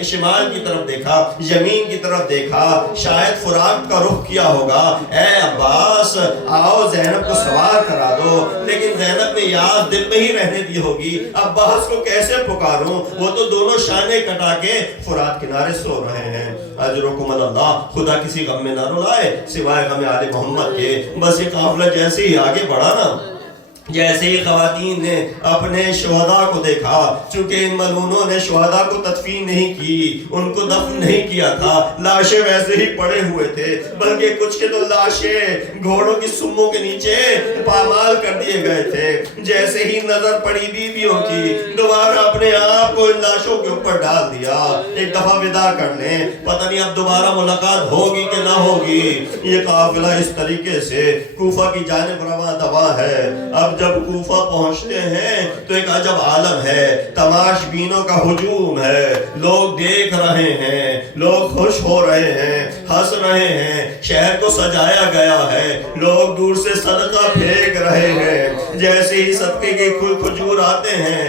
شمال کی طرف دیکھا، یمین کی طرف دیکھا، شاید فراق کا رخ کیا ہوگا، اے عباس آؤ زینب کو سوار کرا دو، لیکن زینب نے یاد دل میں ہی رہنے دی ہوگی، عباس کو کیسے پکاروں، وہ تو دونوں شانے کٹا کے فرات کنارے سو رہے ہیں۔ اجرکم اللہ، خدا کسی غم میں نہ رلائے سوائے غم آل محمد کے۔ بس یہ قافلہ جیسے ہی آگے بڑھا نا، جیسے ہی خواتین نے اپنے شہداء کو دیکھا، چونکہ ان ملعونوں نے شہداء کو تدفین نہیں کی، ان کو دفن نہیں کیا تھا، لاشیں ویسے ہی پڑے ہوئے تھے، بلکہ کچھ کے تو لاشیں گھوڑوں کی سموں کے نیچے پامال کر دیے گئے تھے۔ جیسے ہی نظر پڑی بیویوں کی، دوبارہ اپنے آپ کو ان لاشوں کے اوپر ڈال دیا، ایک دفعہ ودا کر لیں، پتہ نہیں اب دوبارہ ملاقات ہوگی کہ نہ ہوگی۔ یہ قافلہ اس طریقے سے کوفہ کی جانب رواں دوا ہے۔ اب جب کوفہ پہنچتے ہیں تو ایک عجب عالم ہے، تماش بینوں کا ہجوم ہے، لوگ دیکھ رہے ہیں، لوگ خوش ہو رہے ہیں، ہنس رہے ہیں، شہر کو سجایا گیا ہے، لوگ دور سے صدقہ پھینک رہے ہیں۔ جیسے ہی صدقے کے کھجور آتے ہیں،